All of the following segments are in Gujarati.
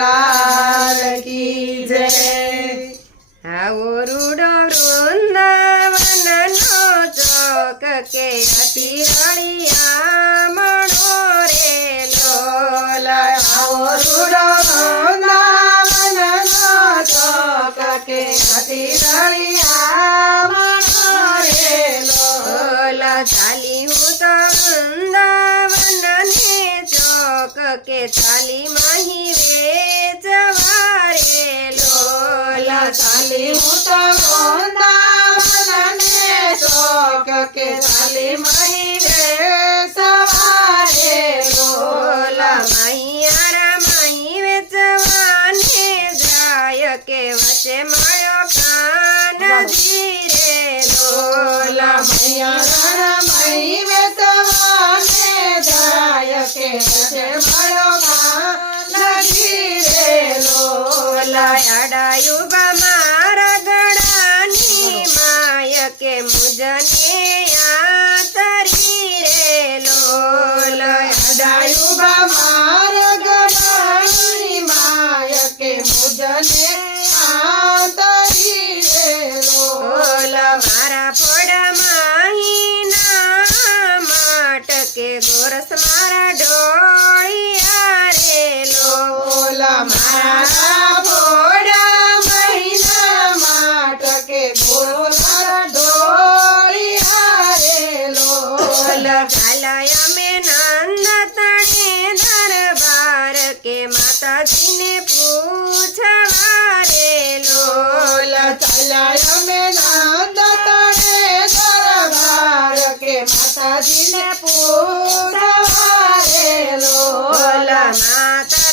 લાલ કી જય આવો રૂડો વૃંદાવનનો ચોક કે અતિ રળિયા કે ચાલી મહી વેચવારે લોલ ચાલી હું તો વૃંદાવનને ચોક કે ચાલી મહિને સવારે બોલ રોલા મૈયારા મહી વેચવાને જાય કે વચ્ચે મળ્યો કાનજી લોલ મૈયા મહી વેતવાને જાય કે વચ્ચે મળ્યો નથી રે લોલા અડાયું મારા મારા ફોડામાં હિના માટકે ગોરસ મારા ડોળિયા રે લોલ ઓલા મારા ભોળા મહિના માટકે બોલા ડોળિયા રે બોલ લોલા ગાલાય અમે નંદ તણે દરબાર કે માતાજીને પૂછવા રે લોલ ચાલ્યા અમે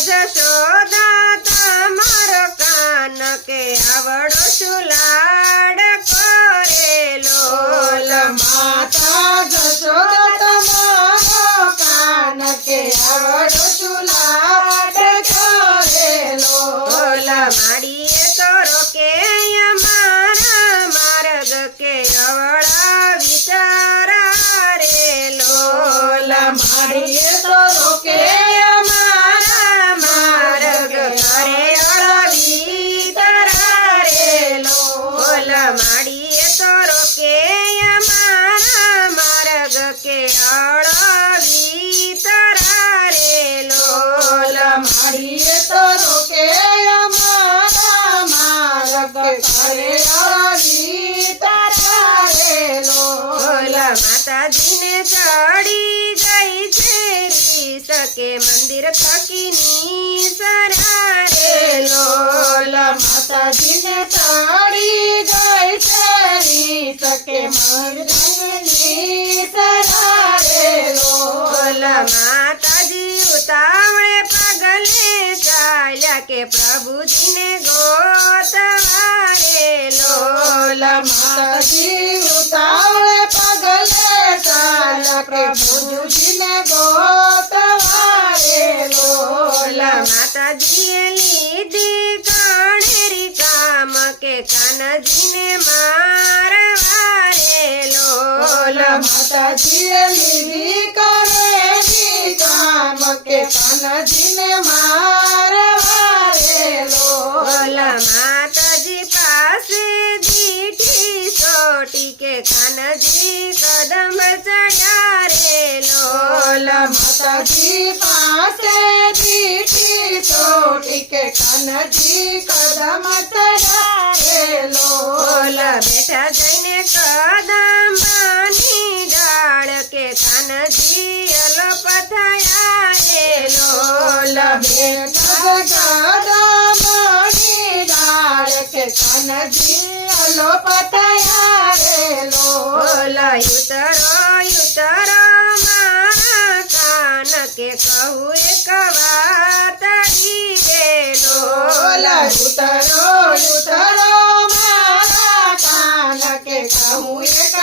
જશોદા તમારો કાન કે આવડો સુલાડ કરે લોલ માતા જશોદ. માતાજીને ચડી ગઈ છે રીસ કે મંદિર થકીની સરા રે લોલ માતાજીને તાળી ગઈ છે સકે મરદની સરારે બોલ માતાજી ઉતાવળે गले जाया के प्रभु जी ने गोतवारे लो माती उतावले पगले के प्रभु जी ने गोतवारे लो माता जी दी काणेरी काम के कान जी ने मारवारे लो माता जी दी काणेरी કામ કે કાનજીને મારવા રે બોલ લોલા માતાજી પાસે દીઠી સોટી કે કાનજી કદમ ચડ્યા રે લોલ માતાજી પાસે દીઠી ચોટી કે કાનજી કદમ ચડારે બોલ લોલા બેઠા જઈને કદમ બાની ડાળ કે કાનજી અલો પથાયા રે લોલ બેઠા ગદામણી ડાળ કે કાનજી અલો પતાયા રે લોલા યુતરો યુતરો કાન કે કહું એક વાત રી લોલ ઓલા ઉતરો ઉતરો કાન કે કહું એક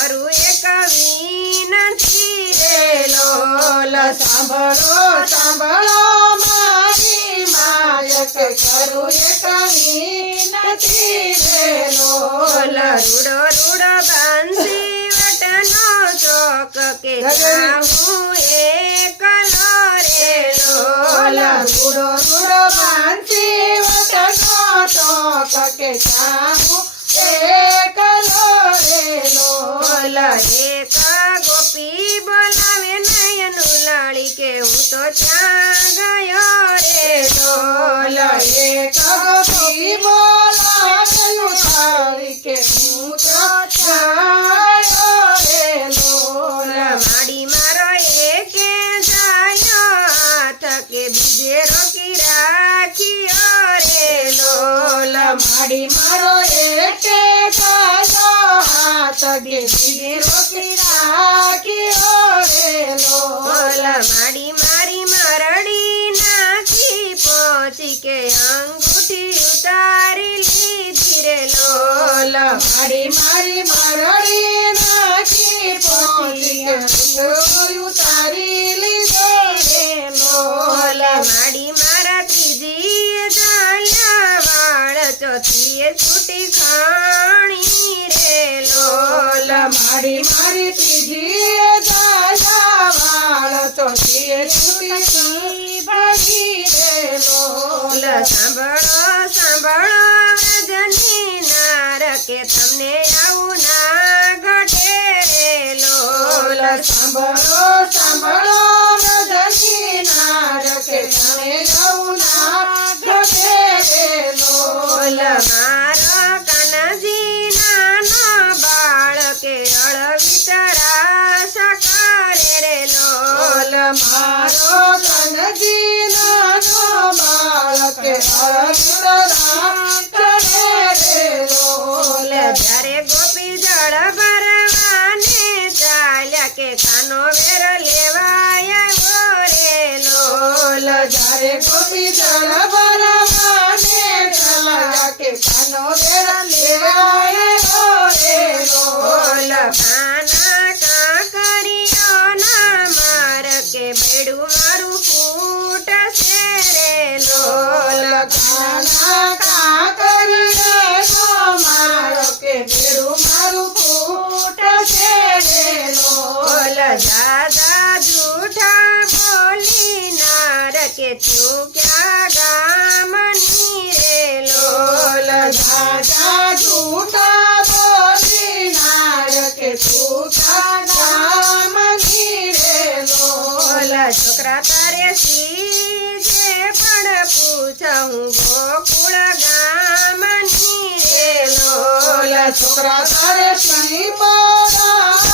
કરું એક વિનંતી રે લોલ સાંભળો સાંભળો મારી માલક કરું એક વિનંતી રે લોલ રૂડો રૂડો બાંધી વટનો ચોક કે જાઉં એકલો રે લોલ રૂડો રૂડો બાંધી વટનો ચોક કે જાઉં એકલો રે બોલ એક ગોપી બોલાવે નયનું લાળી કે હું તો ત્યાં ગયો રે લોલ એક ગોપી બોલાવેલું તારી કે હું તો છાયો રે લોલ માડી મારો એકે જાયો હાથ કે બીજે રોકી રાખ્યો રે લોલ માડી મારો એકે ગાયો કે બીજે રોકી રાખ્યો રે બોલ લોલ માડી મારી મરડી નાખી પહોંચી કે અંગૂઠી ઉતારી લીધી રે લોલ મારી મારી મરડી નાખી પહોંચી ગયું ઉતારી લીધો રે લોલ માડી મારા ત્રીજી દાયા વાળ ચોથીએ છૂટી ખાણી લોલ મારી મારી ત્રીજી દાયા વાળ ચોથી છૂટી ભરી રે બોલ સાંભળો સાંભળો વ્રજની નાર કે તમને આવું ના ઘટે રે લોલ સાંભળો સાંભળો રજની નાર કે આવું ના ઘટે રે લોલ મારો લોલ મારો કનજી નાનો બાળક અરવિંદરા કરે રે લોલ જ્યારે ગોપી જળ ભરવાને ચાલ્યા કે કાનો વેર લેવાય રે લોલ જ્યારે ગોપી જળ ભરવાને ચાલ્યા કે કાનો વેર લેવાય રે લોલ ज़्यादा झूठा बोली नार के तू क्या गामी रे लोल। ज़्यादा झूठा बोली नार के तू क्या गामनी रे लोल। छोकरा तारे सीजे पण गो गोकुल गामनी रे लोल। छोकरा तारे सी बोला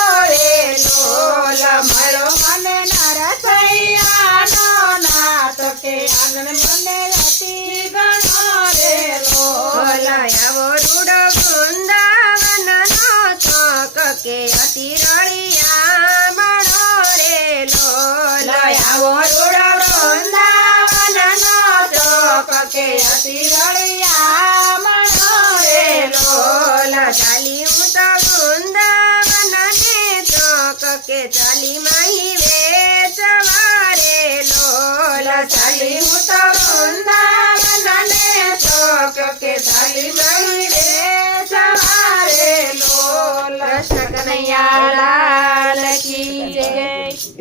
રે લોલ લોલ મળ્યો મને નરસૈયાનો નાથ કે આનંદ મને અતિ ગણો રે આવો રૂડો વૃંદાવનનો ચોક કે અતિ રળિયા બળો રે આવો રૂડો વૃંદાવનનો ચોક કે અતિ રળિયા ચાલી માહી વેચવા રે લોલ ચાલી હું તો વૃંદાવન ને ચોક કે ચાલી મળી રે સવારે લોલ કૃષ્ણ કનૈયા